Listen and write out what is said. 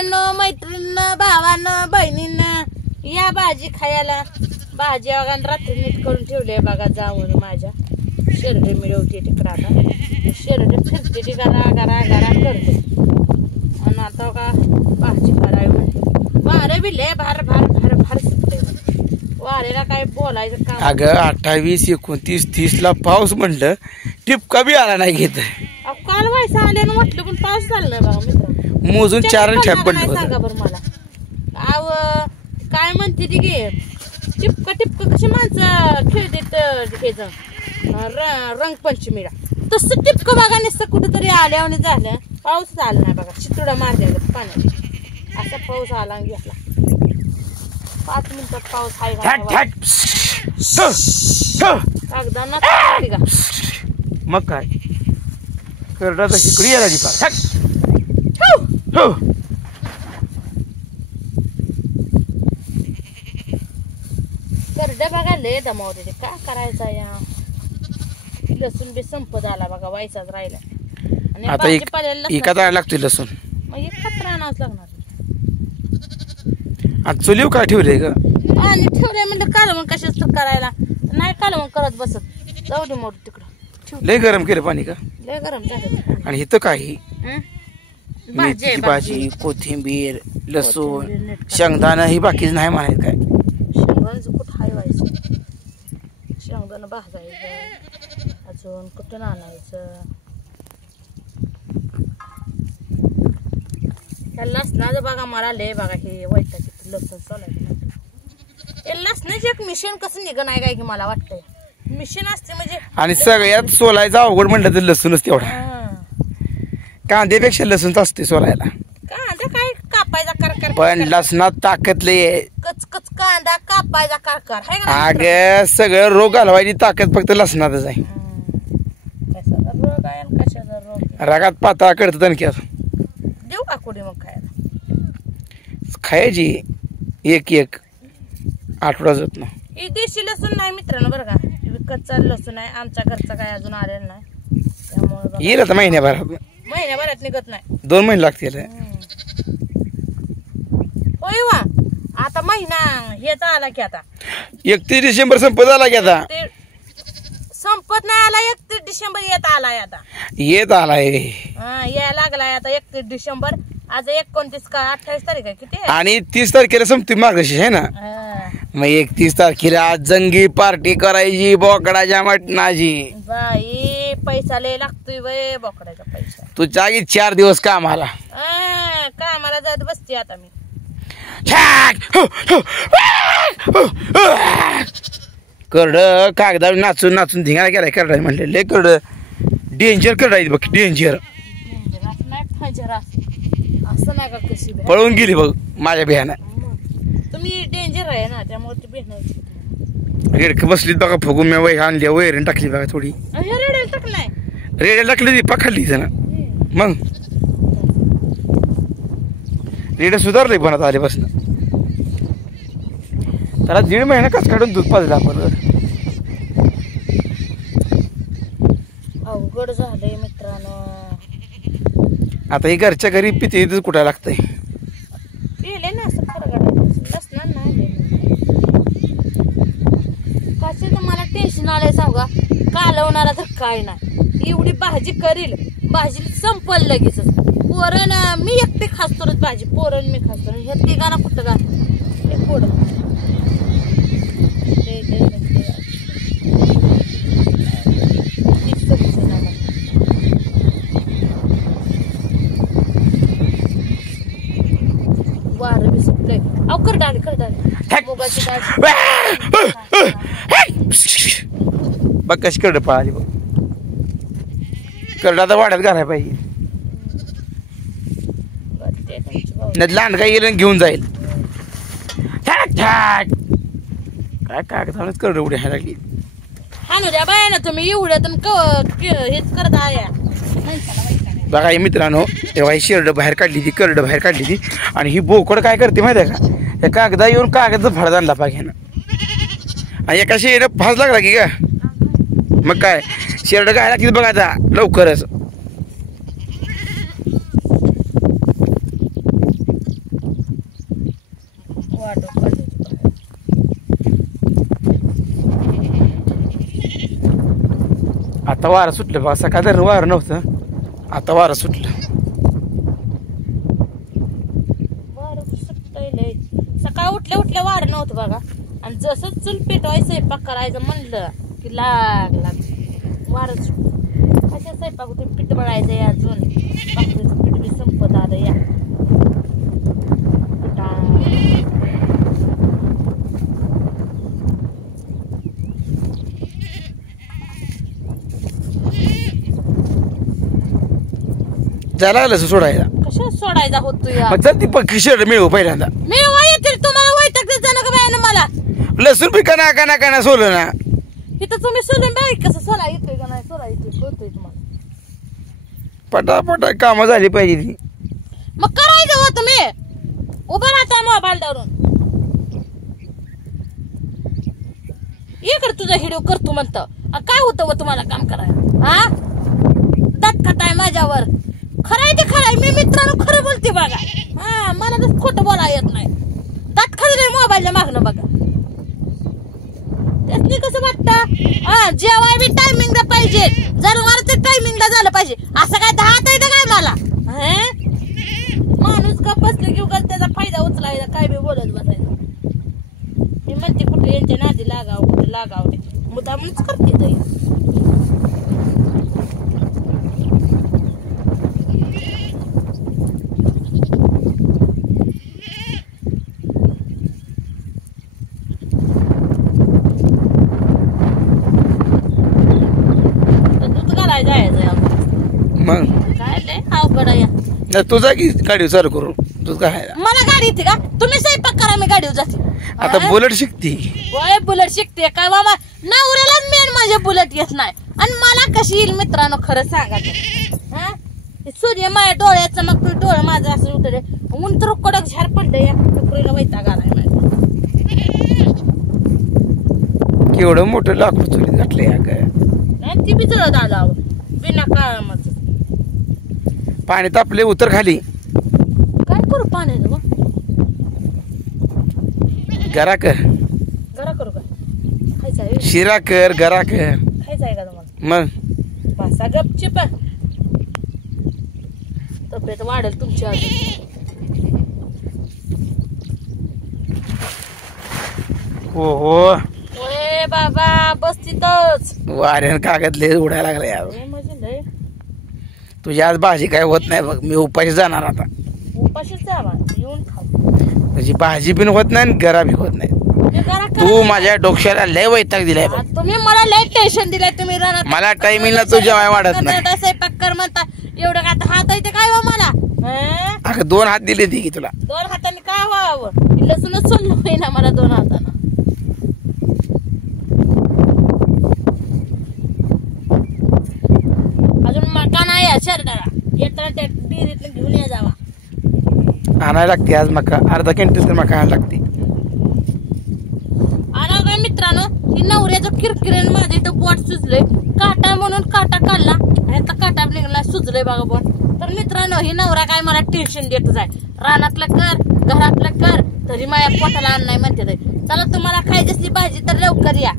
मित्रांनो मैत्रिणींना भावांना बहिणींना या भाजी खायला. भाजी वगैरे रात्री नीट करून ठेवली आहे बघा. जाऊन माझ्या शेरडे मिळवते तिकडं. आता शेरडे फिरते ती गरा गरा गरा करते. आणि आता का भाजी करावी म्हणते. वारे बी लय भार भार भार भार सुटते. वारेला काय बोलायचं काम. अगं 28, 29, 30 ला पाऊस म्हणलं टिपका बी आला नाही घेत. काल व्हायचं आल्यानं म्हटलं पण पाऊस झाला नाही बघा मित्रांनो. मोजून 4 ठेप पडलं. सांगा बरं मला. आव काय म्हणते ती गे टिपका टिपका कशी माणसं खेळतात हे रंगपंचमीला तसं टिपकं बघा नुसतं कुठंतरी आल्यावर झालं. पाऊस आला नाही बघा. चितुडा मारल्या पाण्यात असा पाऊस आला घेतला. 5 मिनिटात पाऊस आहे कागदांना का मग काय करडा शिकडी यायला करडे बघा लय दमावते ते. काय करायचं या लसूण बी संपत आला बघा. व्हायचाच राहिला. आणि आता एका लागतोय लसूण. मग एक खतरा आणावंच लागणार. आज चुलीव काय ठेवलंय ग? आणि ठेवलंय म्हणजे कालवण कशाच करायला नाही. कालवण करत बसत. जाऊ दे मोठ तिकडं. लय गरम केलं पाणी का? लय गरम झालं. आणि इथं काही मेथीची भाजी, कोथिंबीर, लसूण, शेंगदाणा ही बाकीच नाही म्हणायचं काय. शेंगदाण्याचं कुठं हाय व्हायचं. शेंगदाणा भाजायचं. अजून कुठून आणायचं. त्या लसणाचं बघा मला लय बघा हे वैताची लसूण सोलायचं. हे लसणाची एक मिशन कसं निघण आहे काय की मला वाटतंय. मिशन असते म्हणजे. आणि सगळ्यात सोलायचा अवघड म्हणलं तर लसूणच तेवढा. कांद्यापेक्षा लसूणच असते सोलायला. कांदा काय कापायचा करकर. पण लसणात ताकद लय. कचकच कांदा कापायचा करकर आहे का. अगं सगळं रोग घालवायची ताकद फक्त लसणातच आहे. कशाचा रोग आहे आणि कशाचा रोग. रागात पातळा करतात आणखी. देऊ का कुठे मग खायला. खायची एक आठवडा जात ना. ही देशी लसूण नाही मित्रांनो बरं का. विकतचा लसूण आहे. आमच्या घरचा काय अजून आलेला नाही. त्यामुळे येईल आता महिन्याभरात निघत नाही. 2 महिने लागतील. होय वा. आता महिना हेचा आला की आता 31 डिसेंबर संपत आला की आता. संपत नाही आला. 31 डिसेंबर येत आलाय आता. येत आलाय यायला लागलाय आता 31 डिसेंबर. आज 29 का 28 तारीख आहे किती. आणि 30 तारखेला संपती मार्गशीर्ष आहे ना. मग 31 तारखेला जंगी पार्टी करायची बोकडाच्या मटणाची. बाई पैसा लय लागतोय बाई बोकडाचा पैसा. तू जागी 4 दिवस कामाला. कामाला जात बसते आता मी. करड कागदा नाचून नाचून धिंगाणा केलाय. करडा म्हणले लय करड डेंजर करडायची बघ. डेंजर असं नाही का. कशी पळून गेली बघ माझ्या बिहाना. तुम्ही डेंजर आहे ना त्यामुळे ती भेटणार. रेडक बसलीत बघा फुगून मी वय आणली वैरण टाकली बघा थोडी. रेड्याला टाकलाय. रेड्याला टाकली ती पकडली ना. मग रेड्या सुधारले पण आता आल्यापासून. त्याला 1.5 महिना कस काढून दूध पाजलं आपण. अवघड झालंय मित्रांनो. आता ही घरच्या घरी पिते कुठं लागतंय. पिले ना असं खरं लसणार नाही. कसं मला टेन्शन आलंय सांगा. कालवणारा तर काय नाही. एवढी भाजी करील. भाजी संपल लगेच. पोरण मी एकटे खासतोच भाजी. पोरण मी खासतो. हे तिघांना कुठं घाल हे पोड. वारं बी सुटलंय. अहो करडाली मुगाची बघ कशी करड पळाली बघ. करडा तर वाड्यात घालाय पाहिजे. नाही लांडगा येईल घेऊन जाईल. काय कागदाच करड उड्या ह्या लागली. हाणू द्या बाया ना तुम्ही एवढं हेच करत आया. बघा हे मित्रांनो तेव्हा ही शेरड बाहेर काढली ती. करड बाहेर काढली ती. आणि ही बोकड काय करते माहिती आहे का. त्या कागदा येऊन कागदाचा फळा आणला पाहिजे ना. आणि एका शेरड फास लागला की का. मग काय शेरड काय लागते बघा आता लवकरच. आता वारं सुटलं बघा. सकाळ तर वारं नव्हतं, आता वारं सुटलं. वारं सुटलंय. सकाळ उठल्या वारं नव्हतं बघा. आणि जसं चूल पेटवायचं स्वयंपाक करायचं म्हणलं की लागला वारं सुटलं. अशा स्वयंपाक होते. पीठ बळायचं या अजून भाकरीचं पीठ बी संपत आलं या. जायला लागलं सोडायला. कशा सोडायचा होतो या. मग चल ती पक्की शर्ट मिळू पहिल्यांदा. मी येतील तुम्हाला वैताग देत जाणं का बाय मला. लसूण बी कना कना कना सोलं ना. इथं तुम्ही सोडून बाई कसं सोला येतोय का नाही सोला येतोय कळतोय तुम्हाला. पटापटा कामं झाली पाहिजे ती. मग करायचं हो तुम्ही. उभं राहता मोबाईल धरून. इकडे तुझा हिडिओ करतो म्हणतं. काय होतं व तुम्हाला काम करायला. हा दात खाताय माझ्यावर. खराय ते खराय. मी मित्रांनो खरं बोलते बघा. हा मला तर खोटं बोला येत नाही. दात खाल्लंय मोबाईलच्या मागणं बघा. त्यातनी कसं वाटतं. हा जेवाय बी टायमिंगला पाहिजे. जनावरचं टायमिंगला झालं पाहिजे. असं काय दहात आहे काय मला. माणूस का बसले की उगाच त्याचा फायदा उचलायचा काय बी बोलत बसायचा. मी म्हणते कुठे यांच्या नादी लागाव कुठे लागाव मुद्दामच करते ताई. दूध घालायला जायचं मग काय लय अवघड आहे. नाही तुझा की गाडी चालू करू. तुझं काय मला गाडी येते का. तुम्ही स्वयंपाक करा मी गाडीवर जाते. आता बुलेट शिकती. होय बुलेट शिकते काय बाबा. नवऱ्यालाच मेन माझे बुलेट येत नाही आणि मला कशी येईल मित्रांनो खरं सांगा. सूर्य माझ्या डोळ्याचं मग तू डोळं माझं असं उतरले. ऊन तर कडक झाड पडलं या टुकरीला वैताग आलाय माझ्या. केवढं मोठं लाकूड चुलीत घातलंय अगं. ती बी जळत आलं बिना काळामाचं. पाणी तापले उतर खाली. काय करू पाण्याचं मग. गरा कर. गरा करू का. खायचं आहे शिरा कर गरा कर. खायचं आहे का तुम्हाला. मग पासा गपचिप. तब्येत वाढेल तुमची अजून. हो हो ओए बाबा बस तिथंच. वाऱ्यानं कागद लय उडायला लागला यार. म्हणजे लय तुझी आज भाजी काय होत नाही बघ. मी उपाशी जाणार आता. उपाशीच जावा येऊन खा. तुझी भाजी पण होत नाही आणि गरा बी होत नाही. तू माझ्या डोक्याला लय वैताग दिलाय बघ. तुम्ही मला लय टेन्शन दिलंय. तुम्ही रानात मला टायमिंगला तू जेवाय वाढत नाही. स्वयंपाक कर म्हणता. एवढं का आता हात आहे काय हो मला. अगं 2 हात दिले ती की तुला. 2 हाताने काय व्हावं. लसूणच सोडलं होईना मला 2 हातानं. अजून मका नाही या शर्टाला. येताना त्या डिरीतून घेऊन या जावा. आणायला लागते आज मका. अर्धा क्विंटल तर मका आणायला लागते. आणा काय मित्रांनो. ही नवऱ्याचं किरकिरेन माझं इथं बोट सुजलंय. काटा म्हणून काटा काढला आणि आता काटा निघाला सुजलंय बघा बोट. तर मित्रांनो ही नवरा काय मला टेन्शन देतच आहे. रानातलं कर घरातलं कर तरी माझ्या पोटाला अन्न नाही म्हणते. चला तुम्हाला खायची असली भाजी तर लवकर या.